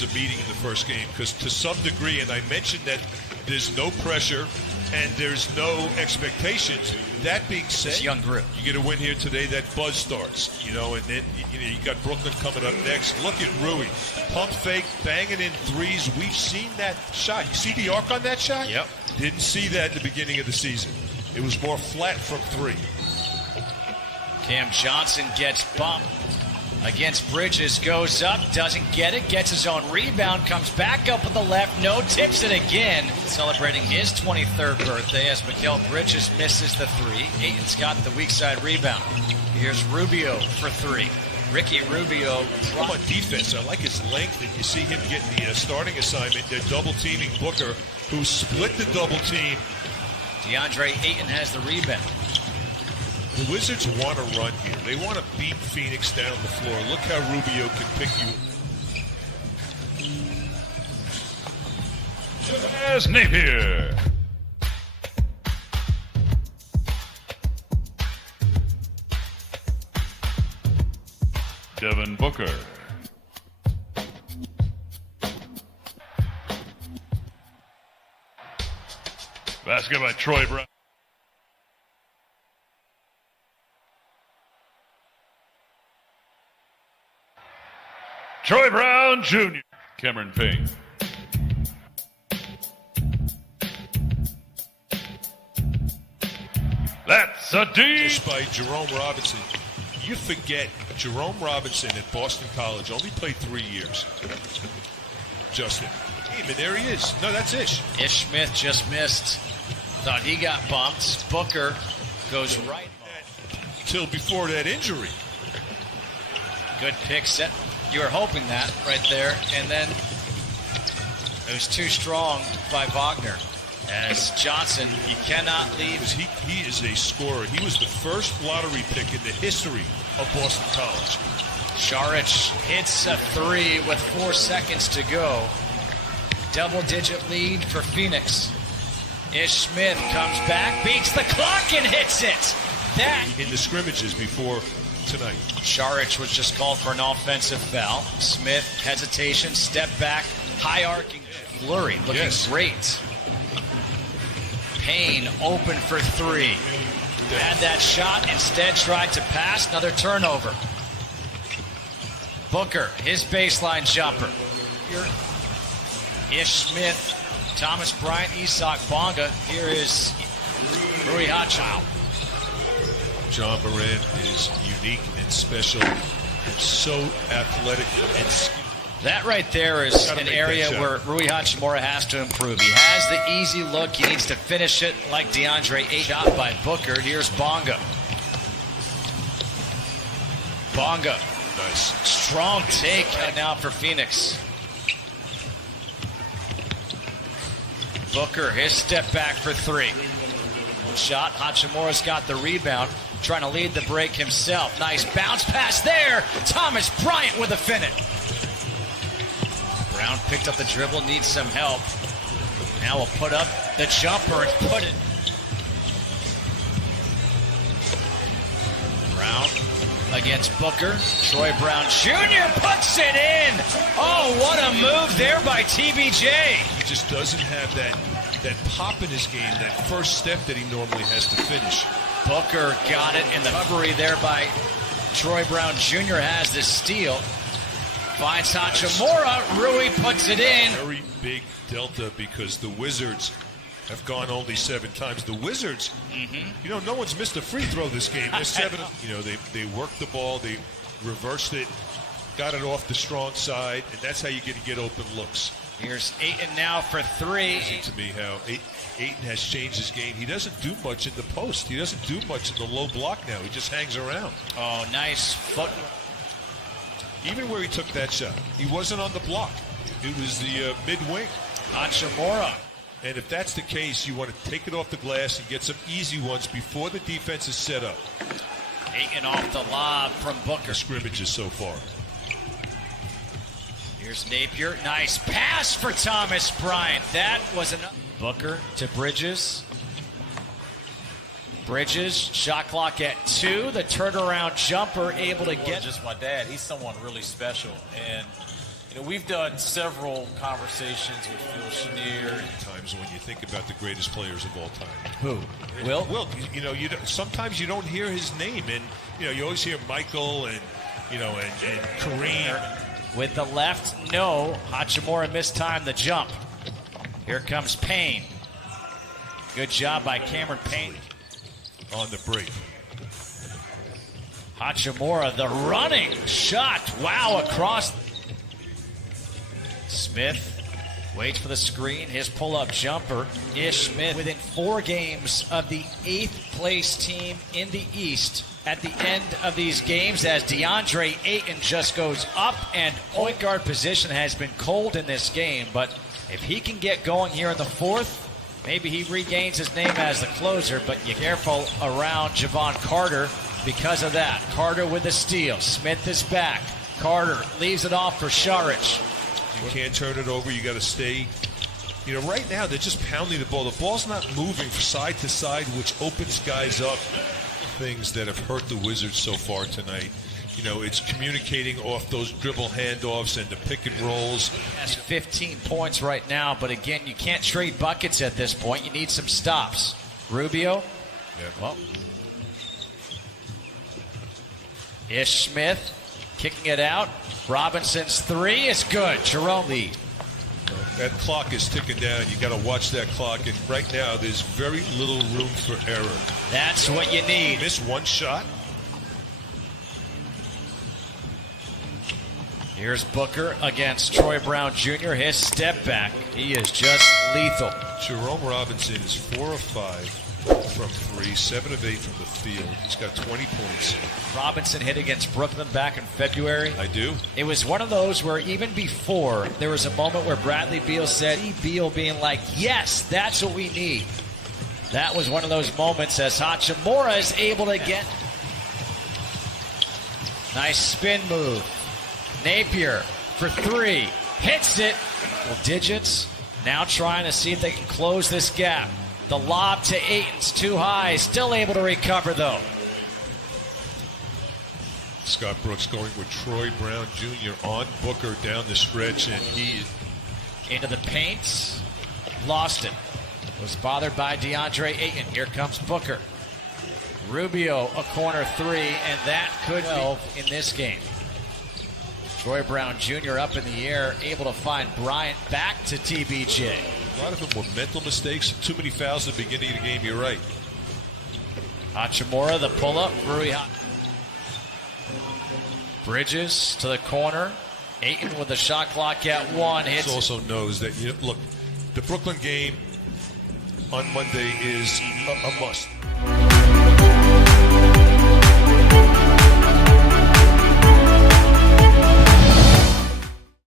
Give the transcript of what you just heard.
was a meeting in the first game because to some degree, and I mentioned that there's no pressure and there's no expectations. That being said, this young group, you get a win here today, that buzz starts, and then you got Brooklyn coming up next. Look at Rui, pump fake, banging in threes. We've seen that shot. You see the arc on that shot? Yep. Didn't see that at the beginning of the season. It was more flat from three. Cam Johnson gets bumped against Bridges, goes up, doesn't get it, gets his own rebound, comes back up with the left, no, tips it again. Celebrating his 23rd birthday as Mikal Bridges misses the three. Ayton's got the weak side rebound. Here's Rubio for three. Ricky Rubio. From on defense, I like his length, and you see him getting the starting assignment. They're double-teaming Booker, who split the double team. DeAndre Ayton has the rebound. The Wizards want to run here. They want to beat Phoenix down the floor. Look how Rubio can pick you. As Napier. Devin Booker. Basket by Troy Brown. Troy Brown Jr. Cameron Payne. That's a deep. Just by Jerome Robinson. You forget Jerome Robinson at Boston College only played 3 years. Justin. Hey, but there he is. No, that's Ish. Ish Smith just missed. Thought he got bumped. Booker goes right. Till before that injury. Good pick set. You were hoping that right there, and then it was too strong by Wagner. As Johnson, you cannot leave. He is a scorer. He was the first lottery pick in the history of Boston College. Saric hits a three with 4 seconds to go. Double-digit lead for Phoenix. Ish Smith comes back, beats the clock, and hits it. That in the scrimmages before tonight. Saric was just called for an offensive foul. Smith, hesitation, step back, high arcing flurry, looking great. Payne open for three. Had that shot, instead tried to pass, another turnover. Booker, his baseline jumper. Ish Smith, Thomas Bryant, Isak Bonga. Here is Rui Hachimura. John Morant is unique and special and so athletic and skilled. That right there is an area where Rui Hachimura has to improve. He has the easy look. He needs to finish it like DeAndre Ayton. Shot by Booker. Here's Bonga. Bonga. Nice. Strong take now for Phoenix. Booker, his step back for three. Shot. Hachimura's got the rebound. Trying to lead the break himself. Nice bounce pass there. Thomas Bryant with a finish. Brown picked up the dribble, needs some help. Now we'll put up the jumper and put it. Brown against Booker. Troy Brown Jr. puts it in. Oh, what a move there by TBJ. He just doesn't have that pop in his game, that first step that he normally has to finish. Booker got it in the recovery there by Troy Brown Jr. has the steal. Finds Hachimura. Rui puts it in. Very big delta because the Wizards have gone only 7 times. The Wizards, no one's missed a free throw this game. They're 7. They worked the ball. They reversed it, got it off the strong side, and that's how you get open looks. Here's Ayton now for three. To me, how Ayton has changed his game. He doesn't do much in the post. He doesn't do much in the low block now. He just hangs around. Oh, nice foot. Even where he took that shot, he wasn't on the block. It was the mid-wing. Hachimura. And if that's the case, you want to take it off the glass and get some easy ones before the defense is set up. Ayton off the lob from Booker. Scrimmages so far. Here's Napier. Nice pass for Thomas Bryant. That was enough. Booker to Bridges. Bridges, shot clock at 2. The turnaround jumper able to get. Just my dad. He's someone really special. And, We've done several conversations with Phil Chenier. Times when you think about the greatest players of all time. Who? Will? Will, sometimes you don't hear his name, and you always hear Michael and and Kareem. With the left, no. Hachimura mistimed the jump. Here comes Payne. Good job by Cameron Payne. On the break. Hachimura, the running shot. Wow, across. Smith waits for the screen. His pull-up jumper. Ish Smith within 4 games of the 8th place team in the East at the end of these games, as DeAndre Ayton just goes up, and point guard position has been cold in this game. But if he can get going here in the 4th, maybe he regains his name as the closer. But you're careful around Javon Carter because of that. Carter with the steal. Smith is back. Carter leaves it off for Saric. You can't turn it over. You got to stay. Right now they're just pounding the ball. The ball's not moving from side to side, which opens guys up. Things that have hurt the Wizards so far tonight. It's communicating off those dribble handoffs and the pick and rolls. Has 15 points right now, but again, you can't trade buckets at this point. You need some stops. Rubio. Yeah. Well, Ish Smith kicking it out. Robinson's 3 is good. Jerome lead. That clock is ticking down. You got to watch that clock, and right now there's very little room for error. That's what you need. Miss one shot. Here's Booker against Troy Brown Jr. His step back. He is just lethal. Jerome Robinson is 4 of 5 from 3, 7 of 8 from the field. He's got 20 points. Robinson hit against Brooklyn back in February. I do. It was one of those where even before, there was a moment where Bradley Beal said, Beal being like, yes, that's what we need. That was one of those moments as Hachimura is able to get. Nice spin move. Napier for 3. Hits it. Well, digits. Now trying to see if they can close this gap. The lob to Ayton's too high. Still able to recover, though. Scott Brooks going with Troy Brown Jr. on Booker down the stretch, and he into the paint. Lost it. Was bothered by DeAndre Ayton. Here comes Booker. Rubio, a corner 3, and that could be in this game. Troy Brown Jr. up in the air, able to find Bryant back to TBJ. A lot of them were mental mistakes. Too many fouls at the beginning of the game. You're right. Hachimura, the pull-up. Bridges to the corner. Ayton with the shot clock at 1. Hits. Also knows that, look, the Brooklyn game on Monday is a must.